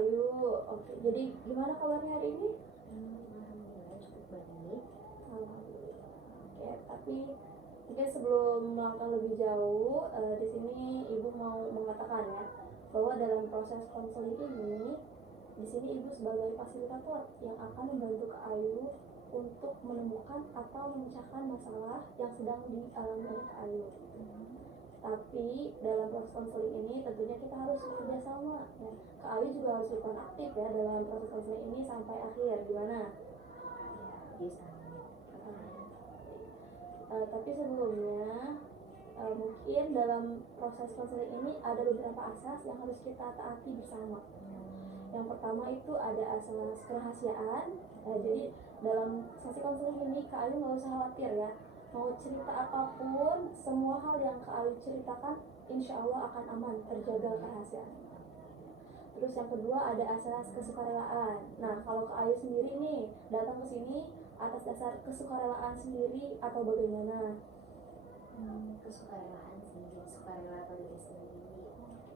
Ayu. Oke, jadi gimana kabarnya hari ini? Alhamdulillah cukup baik. Alhamdulillah. Oke, tapi mungkin sebelum melangkah lebih jauh, di sini ibu mau mengatakan ya bahwa dalam proses konseling ini, di sini ibu sebagai fasilitator yang akan membantu Kak Ayu untuk menemukan atau memecahkan masalah yang sedang dialami oleh Kak Ayu. Tapi dalam proses konseling ini tentunya kita harus bekerja sama ya. Kak Ayu juga harus berperan aktif ya dalam proses konseling ini sampai akhir. Gimana? Bisa. Tapi sebelumnya mungkin dalam proses konseling ini ada beberapa asas yang harus kita taati bersama. Yang pertama itu ada asas kerahasiaan. Jadi dalam sesi konseling ini Kak Ayu nggak usah khawatir ya, mau cerita apapun, semua hal yang Kak Ayu ceritakan insya Allah akan aman, terjaga kerahasiaan. Terus yang kedua ada asas kesukarelaan. Nah, kalau Kak Ayu sendiri nih datang ke sini atas dasar kesukarelaan sendiri atau bagaimana? Kesukarelaan sih, sukarela pada diri sendiri,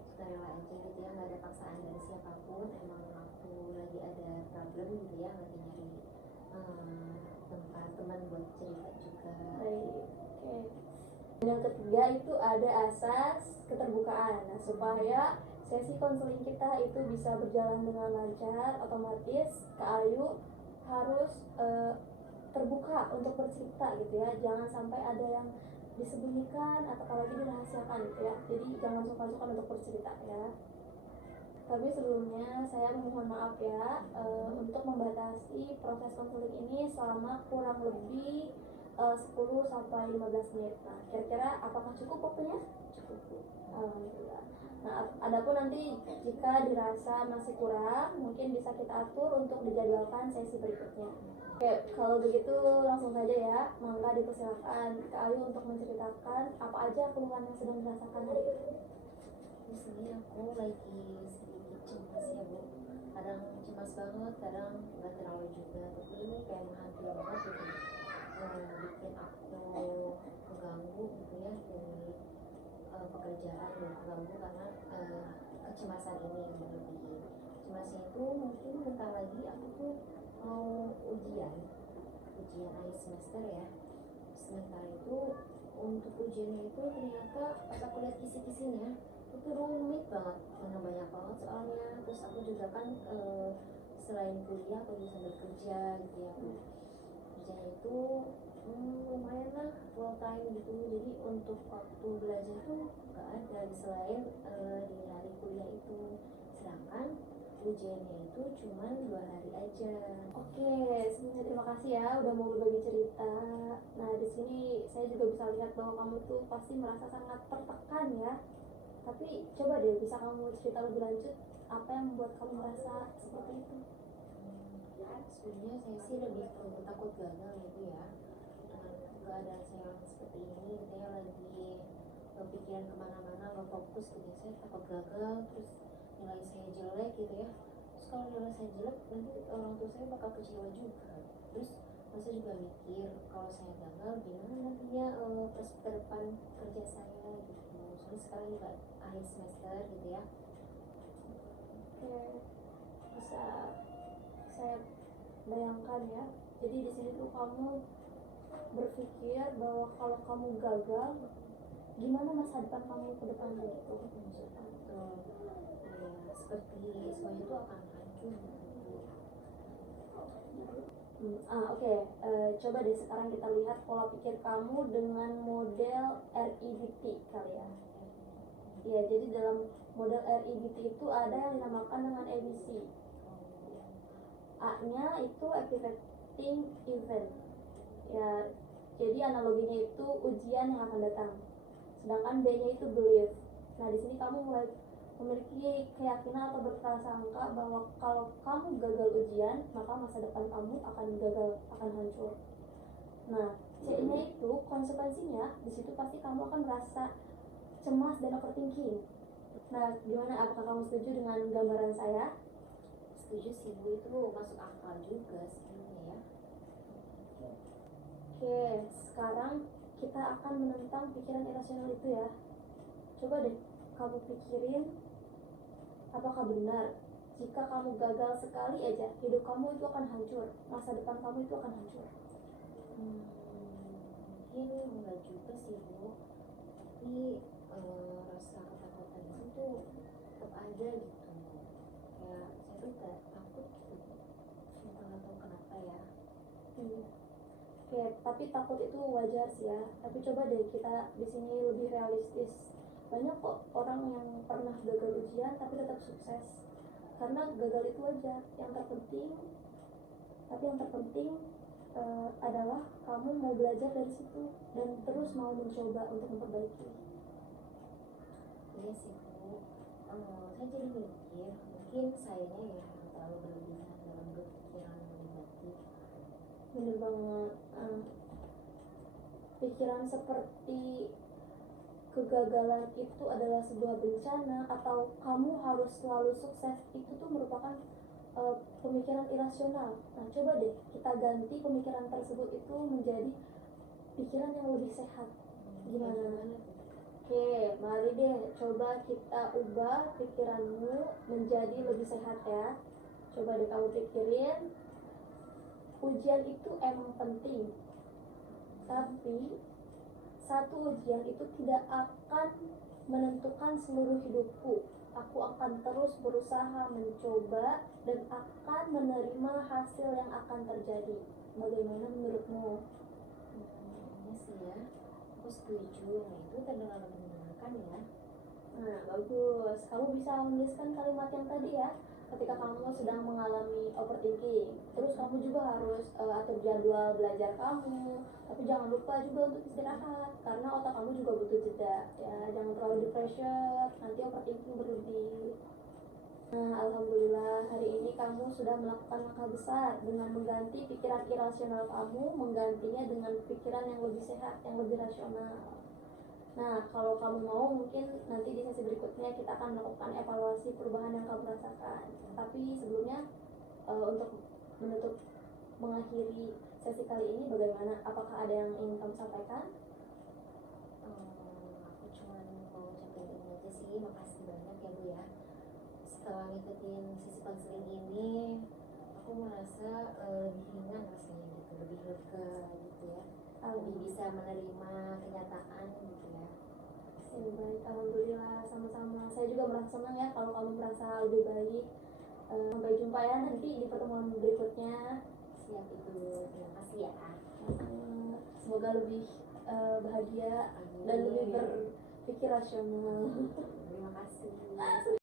sukarela aja gitu ya, nggak ada paksaan dari siapapun. Emang aku lagi ada problem gitu ya, lagi nyari tempat teman buat cerita juga. Baik, oke. Dan yang ketiga itu ada asas keterbukaan. Nah, supaya sesi konseling kita itu bisa berjalan dengan lancar, otomatis Kak Ayu harus terbuka untuk bercerita gitu ya. Jangan sampai ada yang disembunyikan atau kalau dirahasiakan gitu ya. Jadi jangan sungkan-sungkan untuk bercerita ya. Tapi sebelumnya saya mohon maaf ya untuk membatasi proses konseling ini selama kurang lebih 10 sampai 15 menit. Nah, kira-kira apakah cukup waktunya? Cukup. Alhamdulillah. Nah, adapun nanti jika dirasa masih kurang, mungkin bisa kita atur untuk dijadwalkan sesi berikutnya. Oke, kalau begitu langsung saja ya. Mangga dipersilakan Kak Ayu untuk menceritakan apa aja keluhan yang sedang dirasakan hari ini. Di sini aku lagi sedikit cemas ya Bu. Kadang cemas banget, kadang nggak terlalu juga. Tapi ini kayak menghantui banget gitu. Bikin aku keganggu gitu ya dari pekerjaan dan keganggu karena kecemasan ini yang berlebih. Cemasnya itu mungkin bentar lagi aku tuh mau ujian akhir semester ya. Sementara itu untuk ujiannya itu ternyata pas aku lihat kisi-kisinya itu rumit banget karena banyak banget soalnya. Terus aku juga kan selain kuliah aku juga sambil kerja gitu ya. Kerjanya itu lumayan lah full time gitu, jadi untuk waktu belajar tuh gak ada selain di hari kuliah itu. Sedangkan ujiannya itu cuma 2 hari aja. Oke, sebelumnya terima kasih ya udah mau berbagi cerita. Nah, di sini saya juga bisa lihat bahwa kamu tuh pasti merasa sangat tertekan ya. Tapi coba deh bisa kamu cerita lebih lanjut apa yang membuat kamu merasa seperti itu. Sebenarnya saya sih lebih ke takut gagal gitu ya, dengan keadaan saya seperti ini gitu ya, lagi pikiran kemana-mana, nggak fokus gitu. Saya takut gagal, terus nilai saya jelek gitu ya. Terus kalau nilai saya jelek nanti orang tua saya bakal kecewa juga. Terus saya juga mikir kalau saya gagal gimana nantinya prospek depan kerja saya gitu. Soalnya sekarang juga akhir semester gitu ya. Oke, bisa saya bayangkan ya. Jadi di sini tuh kamu berpikir bahwa kalau kamu gagal, gimana masa depan kamu ke depan gitu. Ya, seperti semuanya itu akan hancur gitu. Oke. Coba deh sekarang kita lihat pola pikir kamu dengan model REBT kali ya. Ya, jadi dalam model REBT itu ada yang dinamakan dengan ABC. A-nya itu activating event. Ya, jadi analoginya itu ujian yang akan datang. Sedangkan B-nya itu belief. Nah, di sini kamu mulai memiliki keyakinan atau berprasangka bahwa kalau kamu gagal ujian, maka masa depan kamu akan gagal, akan hancur. Nah, C-nya itu konsekuensinya di situ pasti kamu akan merasa cemas dan overthinking. Nah, gimana? Apakah kamu setuju dengan gambaran saya? Setuju sih Bu, itu masuk akal juga sebenarnya ya. Oke, sekarang kita akan menentang pikiran irasional itu ya. Coba deh kamu pikirin apakah benar jika kamu gagal sekali aja, hidup kamu itu akan hancur, masa depan kamu itu akan hancur. Mungkin enggak juga sih Bu, tapi rasa ketakutan itu tuh tetap ada gitu. Kayak saya tuh kayak takut gitu, nggak tahu kenapa ya. Oke, tapi takut itu wajar sih ya. Tapi coba deh kita di sini lebih realistis. Banyak kok orang yang pernah gagal ujian tapi tetap sukses. Karena gagal itu wajar. Yang terpenting adalah kamu mau belajar dari situ dan terus mau mencoba untuk memperbaiki. Iya sih Bu, saya jadi mikir mungkin sayanya ya yang terlalu berlebihan dalam berpikiran negatif. Bener banget. Pikiran seperti kegagalan itu adalah sebuah bencana atau kamu harus selalu sukses, itu tuh merupakan pemikiran irasional. Nah, coba deh kita ganti pemikiran tersebut itu menjadi pikiran yang lebih sehat. Gimana? Oke, mari deh coba kita ubah pikiranmu menjadi lebih sehat ya. Coba deh kamu pikirin, ujian itu emang penting, tapi satu ujian itu tidak akan menentukan seluruh hidupku. Aku akan terus berusaha mencoba dan akan menerima hasil yang akan terjadi. Bagaimana menurutmu? Iya sih ya, aku setuju. Nah itu terdengar lebih menyenangkan ya. Nah, bagus. Kamu bisa menuliskan kalimat yang tadi ya. Ketika kamu sedang mengalami overthinking, terus kamu juga harus atur jadwal belajar kamu, tapi jangan lupa juga untuk istirahat karena otak kamu juga butuh jeda ya. Jangan terlalu di pressure, nanti overthinking berlebih. Nah, alhamdulillah hari ini kamu sudah melakukan langkah besar dengan mengganti pikiran irasional kamu, menggantinya dengan pikiran yang lebih sehat, yang lebih rasional. Nah, kalau kamu mau, mungkin nanti di sesi berikutnya kita akan melakukan evaluasi perubahan yang kamu rasakan. Tapi sebelumnya, untuk mengakhiri sesi kali ini, bagaimana? Apakah ada yang ingin kamu sampaikan? Aku cuma mau ucapin ini aja sih, makasih banyak ya Bu ya. Setelah ngikutin sesi konseling ini, aku merasa lebih ringan rasanya gitu, lebih lega gitu ya. Lebih bisa menerima kenyataan gitu ya. Baik, alhamdulillah, sama-sama. Saya juga merasa senang ya kalau kamu merasa lebih baik. Sampai jumpa ya nanti di pertemuan berikutnya. Siap Ibu, terima kasih ya. Semoga lebih bahagia dan lebih berpikir rasional. Terima kasih.